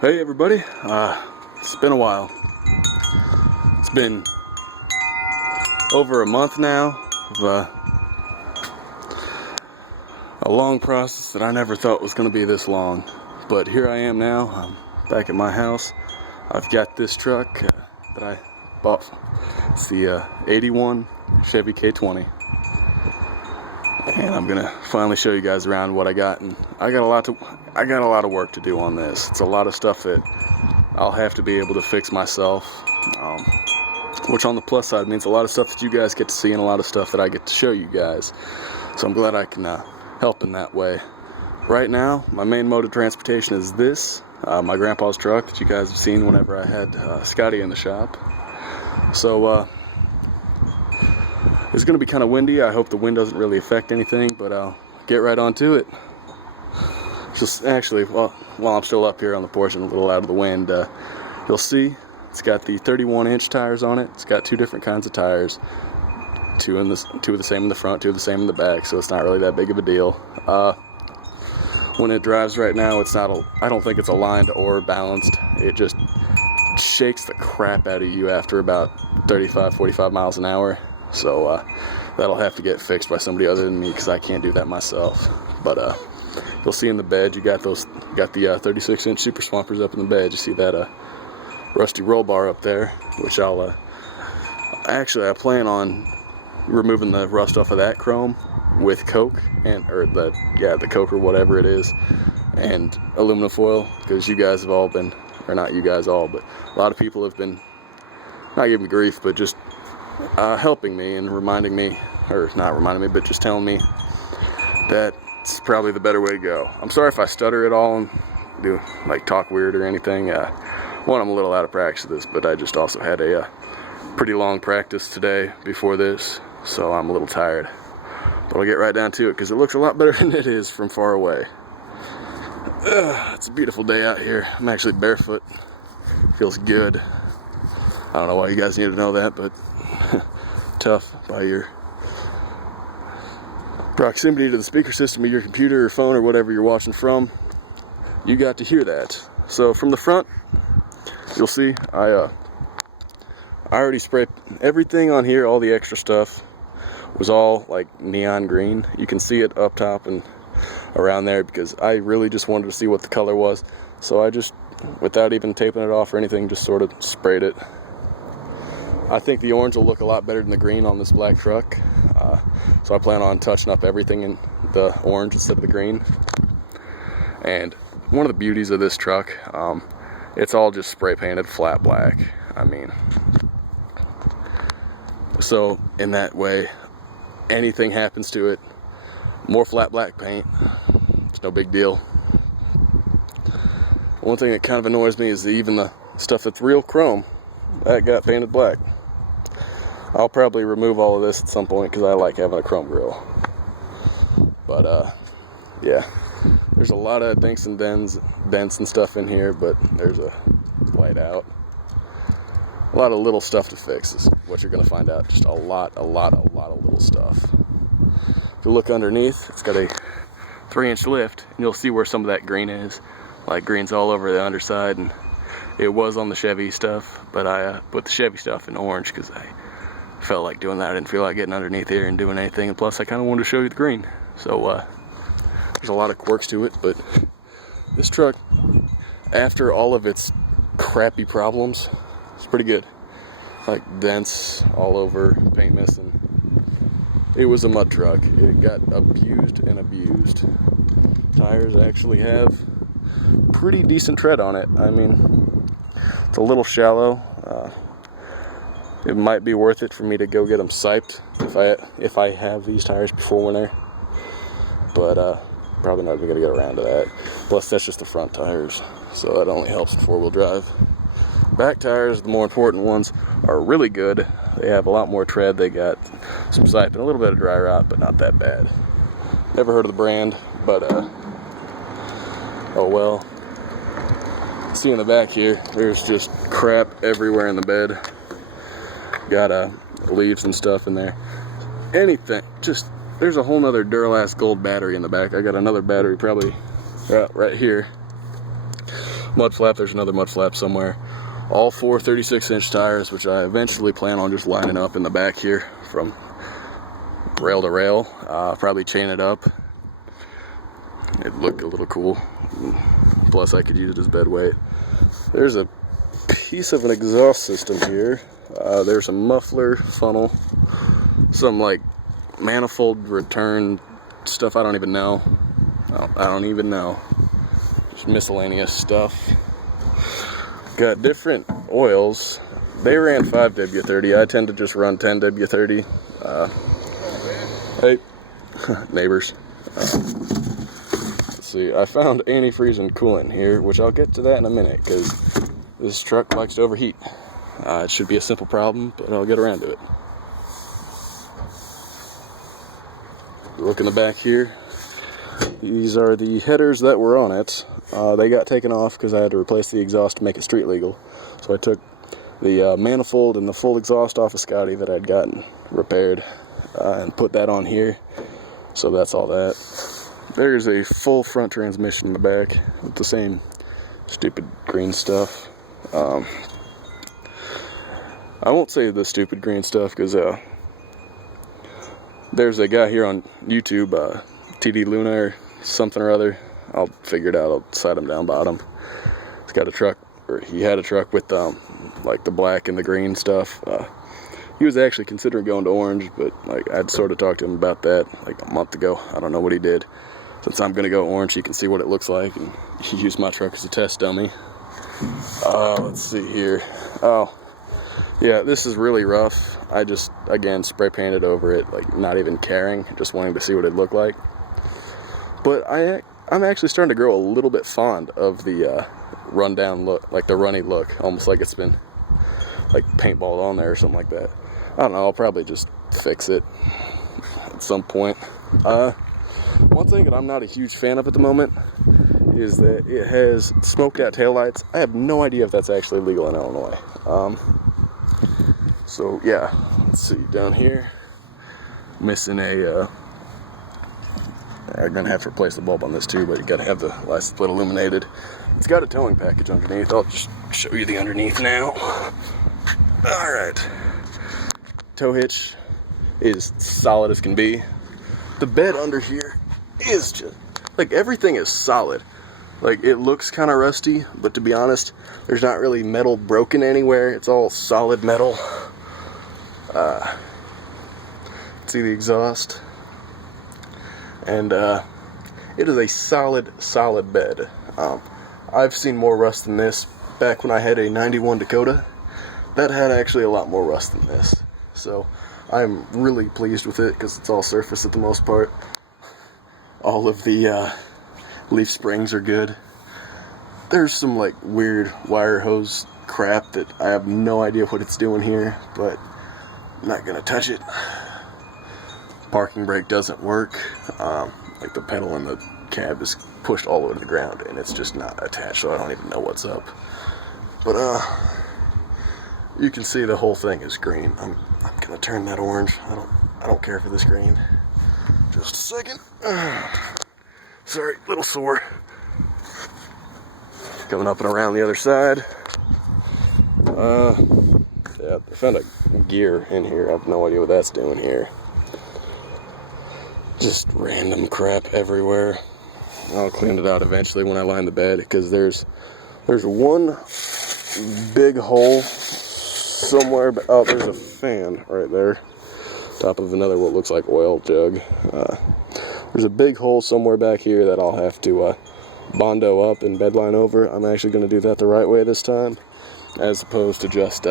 Hey everybody, it's been a while. It's been over a month now of a long process that I never thought was going to be this long. But here I am now. I'm back at my house. I've got this truck that I bought. It's the 81 Chevy K20. And I'm gonna finally show you guys around what I got, and I got a lot of work to do on this. It's a lot of stuff that I'll have to be able to fix myself, which on the plus side means a lot of stuff that you guys get to see and a lot of stuff that I get to show you guys. So I'm glad I can help in that way. Right now, my main mode of transportation is this, my grandpa's truck that you guys have seen whenever I had Scotty in the shop. So it's going to be kind of windy. I hope the wind doesn't really affect anything, but I'll get right onto it. Just actually, while I'm still up here on the porch and a little out of the wind, you'll see it's got the 31-inch tires on it. It's got two different kinds of tires. Two of the same in the front, two of the same in the back, so it's not really that big of a deal. When it drives right now, I don't think it's aligned or balanced. It just shakes the crap out of you after about 35, 45 miles an hour. So that'll have to get fixed by somebody other than me, because I can't do that myself. But you'll see in the bed, you got the 36-inch super swampers up in the bed. You see that rusty roll bar up there, which I plan on removing the rust off of that chrome with coke the coke or whatever it is, and aluminum foil, because you guys have all been, or not you guys all, but a lot of people have been not giving me grief, but just helping me and reminding me, or not reminding me, but just telling me that it's probably the better way to go. I'm sorry if I stutter at all and do talk weird or anything. One, I'm a little out of practice of this, but I just also had a pretty long practice today before this, so I'm a little tired. But I'll get right down to it, because it looks a lot better than it is from far away. It's a beautiful day out here. I'm actually barefoot. Feels good. I don't know why you guys need to know that, but tough by your proximity to the speaker system of your computer or phone or whatever you're watching from. You got to hear that. So from the front, you'll see I already sprayed everything on here. All the extra stuff was all like neon green. You can see it up top and around there, because I really just wanted to see what the color was. So I just, without even taping it off or anything, just sort of sprayed it. I think the orange will look a lot better than the green on this black truck, so I plan on touching up everything in the orange instead of the green. And one of the beauties of this truck, it's all just spray painted flat black. I mean, so in that way, anything happens to it, more flat black paint, it's no big deal. One thing that kind of annoys me is even the stuff that's real chrome, that got painted black. I'll probably remove all of this at some point, because I like having a chrome grill. But yeah, there's a lot of dinks and dents and stuff in here, but there's a light out. A lot of little stuff to fix is what you're gonna find out. Just a lot of little stuff. If you look underneath, it's got a 3-inch lift, and you'll see where some of that green is. Like green's all over the underside, and it was on the Chevy stuff, but I put the Chevy stuff in orange because I felt like doing that. I didn't feel like getting underneath here and doing anything, and plus I kind of wanted to show you the green. So there's a lot of quirks to it, but this truck, after all of its crappy problems, it's pretty good. Like dents all over, paint missing. It was a mud truck. It got abused and abused. Tires actually have pretty decent tread on it. I mean, it's a little shallow. It might be worth it for me to go get them siped if I have these tires before winter, but probably not even gonna get around to that. Plus, that's just the front tires, so that only helps in 4-wheel drive. Back tires, the more important ones, are really good. They have a lot more tread. They got some sipe and a little bit of dry rot, but not that bad. Never heard of the brand, but oh well. See in the back here, there's just crap everywhere in the bed. Got leaves and stuff in there. Anything, just, there's a whole nother Duralast gold battery in the back. I got another battery probably right here. mud flap. There's another mud flap somewhere. All 4 36-inch tires, which I eventually plan on just lining up in the back here from rail to rail. Probably chain it up. It'd look a little cool. Plus I could use it as bed weight. There's a piece of an exhaust system here. There's a muffler, funnel, some like manifold return stuff. I don't even know. I don't even know. Just miscellaneous stuff. Got different oils. They ran 5W30. I tend to just run 10W30. Hey, neighbors. Let's see. I found antifreeze and coolant here, which I'll get to that in a minute because this truck likes to overheat. It should be a simple problem, but I'll get around to it. Look in the back here. These are the headers that were on it. They got taken off because I had to replace the exhaust to make it street legal. So I took the manifold and the full exhaust off of Scotty that I'd gotten repaired and put that on here. So that's all that. There's a full front transmission in the back with the same stupid green stuff. I won't say the stupid green stuff because there's a guy here on YouTube, TD Luna or something or other. I'll figure it out. I'll side him down bottom. He's got a truck, or he had a truck with like the black and the green stuff. He was actually considering going to orange, but like I'd sort of talked to him about that like a month ago. I don't know what he did. Since I'm gonna go orange, you can see what it looks like, and he used my truck as a test dummy. Let's see here. Oh, yeah, this is really rough. I just, again, spray painted over it, like not even caring, just wanting to see what it looked like. But I'm actually starting to grow a little bit fond of the rundown look, like the runny look, almost like it's been like paintballed on there or something like that. I don't know, I'll probably just fix it at some point. One thing that I'm not a huge fan of at the moment is that it has smoked out taillights. I have no idea if that's actually legal in Illinois. So yeah, let's see, down here, missing a, I'm gonna have to replace the bulb on this too, but you gotta have the license plate illuminated. It's got a towing package underneath. I'll just show you the underneath now. Alright. Tow hitch is solid as can be. The bed under here is just, like, everything is solid. Like, it looks kind of rusty, but to be honest, there's not really metal broken anywhere. It's all solid metal. See the exhaust? And it is a solid bed. I've seen more rust than this back when I had a 91 Dakota. That had actually a lot more rust than this. So I'm really pleased with it because it's all surface at the most part. All of the leaf springs are good. There's some like weird wire hose crap that I have no idea what it's doing here, but I'm not gonna touch it. Parking brake doesn't work. Like the pedal in the cab is pushed all the way to the ground and it's just not attached, so I don't even know what's up. But you can see the whole thing is green. I'm gonna turn that orange. I don't care for this green. Just a second. Sorry, little sore. Coming up and around the other side. Yeah, I found a gear in here. I have no idea what that's doing here. Just random crap everywhere. I'll clean it out eventually when I line the bed, because there's one big hole somewhere. Oh, there's a fan right there. Top of another what looks like oil jug. There's a big hole somewhere back here that I'll have to Bondo up and bedline over. I'm actually going to do that the right way this time, as opposed to just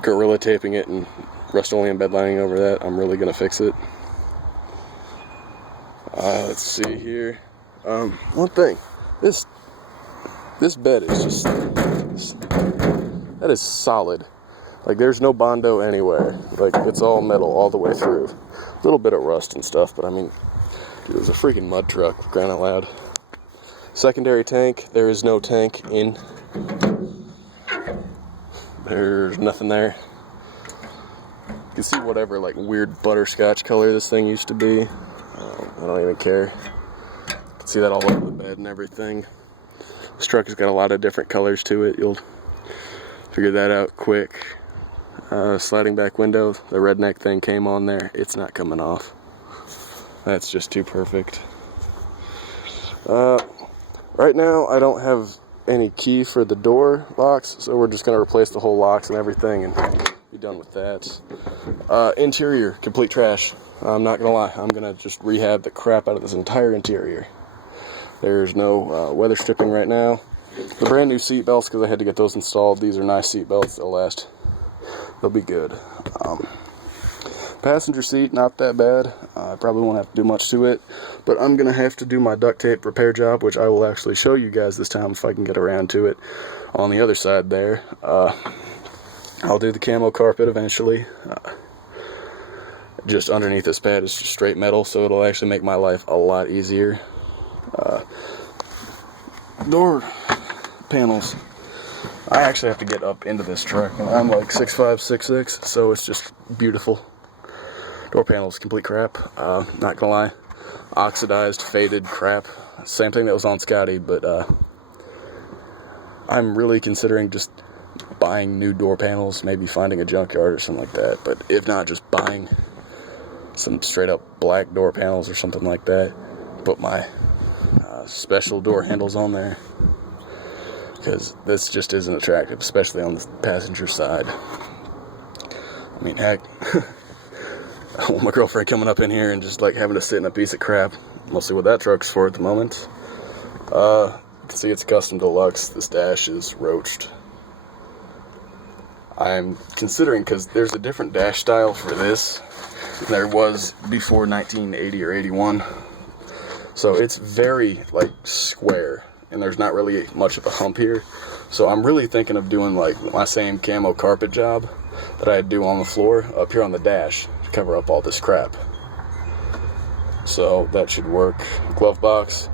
Gorilla taping it and Rust-Oleum bedlining over that. I'm really going to fix it. Let's see here. One thing, this bed is just, that is solid. Like, there's no Bondo anywhere. Like, it's all metal all the way through. A little bit of rust and stuff, but I mean, dude, it was a freaking mud truck, for crying out loud. Secondary tank, there is no tank in. There's nothing there. You can see whatever, like, weird butterscotch color this thing used to be. I don't even care. You can see that all over the bed and everything. This truck has got a lot of different colors to it. You'll figure that out quick. Sliding back window, the redneck thing came on there. It's not coming off. That's just too perfect. Right now I don't have any key for the door locks, so we're just going to replace the whole locks and everything and be done with that. Interior, complete trash. I'm not going to lie. I'm going to just rehab the crap out of this entire interior. There's no weather stripping right now. The brand new seat belts, because I had to get those installed. These are nice seat belts. They'll last. They'll be good. Passenger seat, not that bad. I probably won't have to do much to it, but I'm going to have to do my duct tape repair job, which I will actually show you guys this time if I can get around to it on the other side there. I'll do the camo carpet eventually. Just underneath this pad is just straight metal, so it'll actually make my life a lot easier. Door panels. I actually have to get up into this truck, and I'm like 6'5", 6'6", so it's just beautiful. Door panels, complete crap. Not gonna lie, oxidized, faded crap. Same thing that was on Scotty, but I'm really considering just buying new door panels, maybe finding a junkyard or something like that. But if not, just buying some straight up black door panels or something like that. Put my special door handles on there, because this just isn't attractive, especially on the passenger side. I mean, heck, I want my girlfriend coming up in here and just like having to sit in a piece of crap. Mostly what that truck's for at the moment. You can see it's custom deluxe. This dash is roached. I'm considering, because there's a different dash style for this than there was before 1980 or 81. So it's very like square, and there's not really much of a hump here. So I'm really thinking of doing like my same camo carpet job that I'd do on the floor up here on the dash to cover up all this crap. So that should work. Glove box.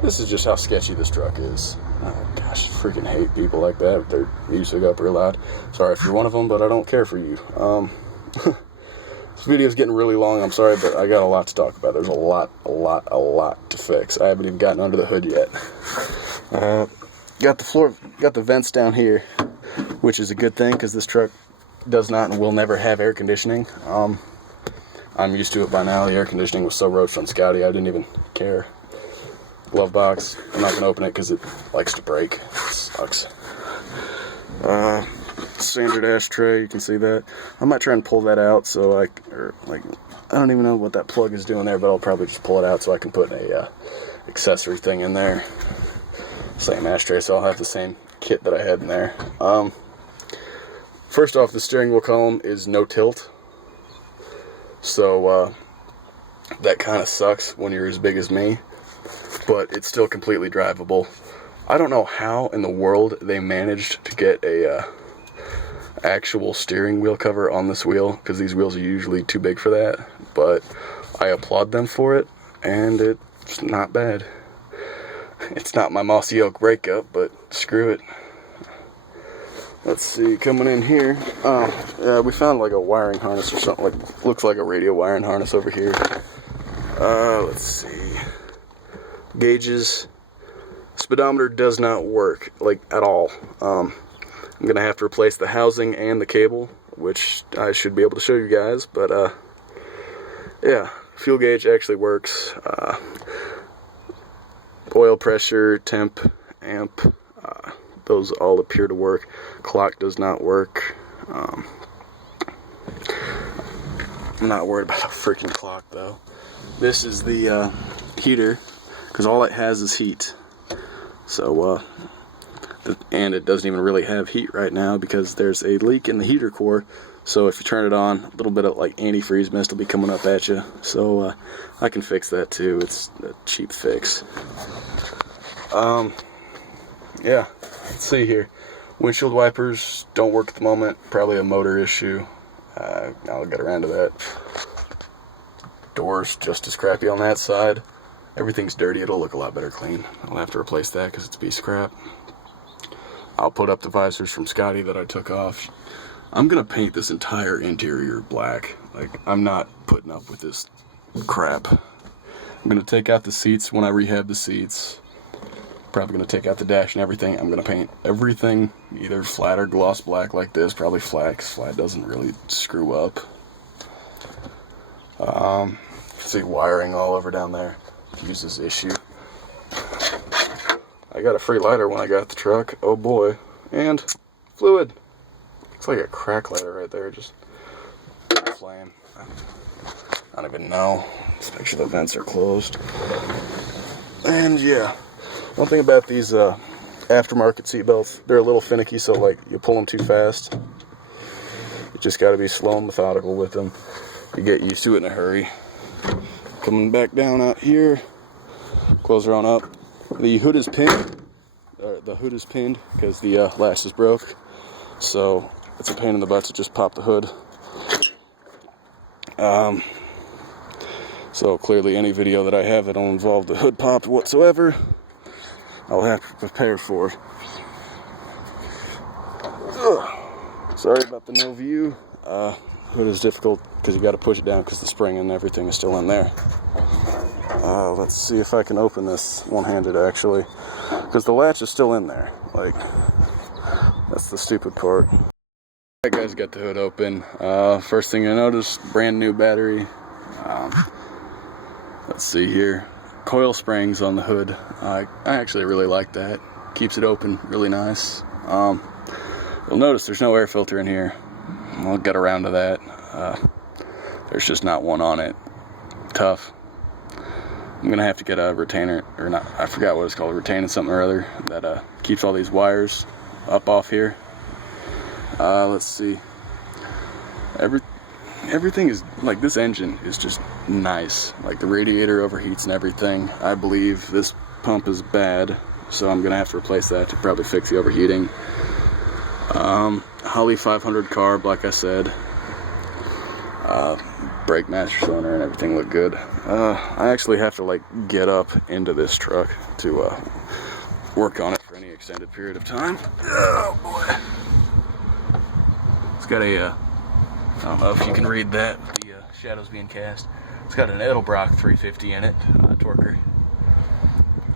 This is just how sketchy this truck is. Oh gosh, freaking hate people like that with their music up real loud. Sorry if you're one of them, but I don't care for you. This video's getting really long, I'm sorry, but I got a lot to talk about. There's a lot to fix. I haven't even gotten under the hood yet. Got the vents down here, which is a good thing, because this truck does not and will never have air conditioning. I'm used to it by now. The air conditioning was so roached on Scotty, I didn't even care. Glove box, I'm not going to open it because it likes to break. It sucks. Standard ashtray, you can see that. I might try and pull that out so I don't even know what that plug is doing there, but I'll probably just pull it out so I can put a accessory thing in there. Same ashtray, so I'll have the same kit that I had in there. First off, the steering wheel column is no tilt, so that kind of sucks when you're as big as me, but it's still completely drivable. I don't know how in the world they managed to get a actual steering wheel cover on this wheel, because these wheels are usually too big for that, but I applaud them for it, and it's not bad. It's not my mossy oak breakup, but screw it. Let's see, coming in here, we found like a wiring harness or something, like looks like a radio wiring harness over here. Let's see, gauges. Speedometer does not work, like, at all. I'm gonna have to replace the housing and the cable, which I should be able to show you guys, but yeah, fuel gauge actually works. Oil pressure, temp, amp, those all appear to work. Clock does not work. I'm not worried about a freaking clock though. This is the heater, because all it has is heat. So, and it doesn't even really have heat right now because there's a leak in the heater core. So if you turn it on, a little bit of like antifreeze mist will be coming up at you. So I can fix that too. It's a cheap fix. Yeah, let's see here. Windshield wipers don't work at the moment. Probably a motor issue. I'll get around to that. Doors just as crappy on that side. Everything's dirty. It'll look a lot better clean. I'll have to replace that because it's a piece of crap. I'll put up the visors from Scotty that I took off. I'm gonna paint this entire interior black. Like, I'm not putting up with this crap. I'm gonna take out the seats when I rehab the seats. Probably going to take out the dash and everything. I'm going to paint everything either flat or gloss black like this. Probably flat, because flat doesn't really screw up. See wiring all over down there. Fuses issue. I got a free lighter when I got the truck. Oh boy. And fluid. Looks like a crack lighter right there. Just flame. I don't even know. Just make sure the vents are closed. And yeah. One thing about these aftermarket seatbelts, they're a little finicky, so like you pull them too fast. You just got to be slow and methodical with them. You get used to it in a hurry. Coming back down out here, close her on up. The hood is pinned. The hood is pinned because the latch is broke. So it's a pain in the butt to just pop the hood. So clearly any video that I have that don't involve the hood popped whatsoever, I'll have to prepare for. Sorry about the no view. Hood is difficult because you got to push it down because the spring and everything is still in there. Let's see if I can open this one-handed actually, because the latch is still in there. Like, that's the stupid part. Alright guys, got the hood open. First thing you notice, brand new battery. Let's see here. Coil springs on the hood. I actually really like that. Keeps it open really nice. You'll notice there's no air filter in here. We'll get around to that. There's just not one on it. Tough. I'm gonna have to get a retainer, or not, I forgot what it's called, retaining something or other that keeps all these wires up off here. Let's see. Everything is, like, this engine is just nice. Like, the radiator overheats and everything. I believe this pump is bad, so I'm gonna have to replace that to probably fix the overheating. Holley 500 carb, like I said. Brake master cylinder and everything look good. I actually have to, like, get up into this truck to work on it for any extended period of time. Oh boy. It's got a I don't know if you can read that, the shadows being cast. It's got an Edelbrock 350 in it, torquer.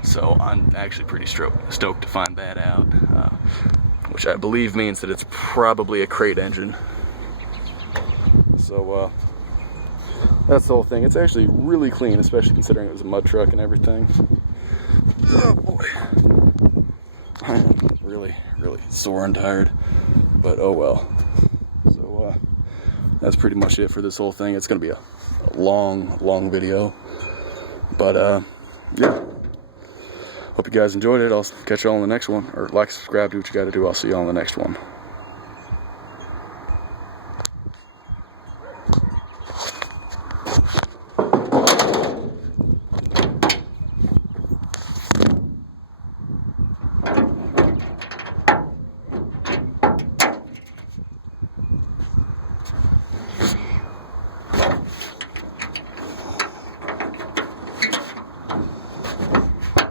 So I'm actually pretty stoked to find that out, which I believe means that it's probably a crate engine. So that's the whole thing. It's actually really clean, especially considering it was a mud truck and everything. Oh boy. I am really sore and tired, but oh well. So that's pretty much it for this whole thing. It's gonna be a long video, but yeah, hope you guys enjoyed it. I'll catch you all in the next one, or like, subscribe, do what you gotta do. I'll see you all in the next one.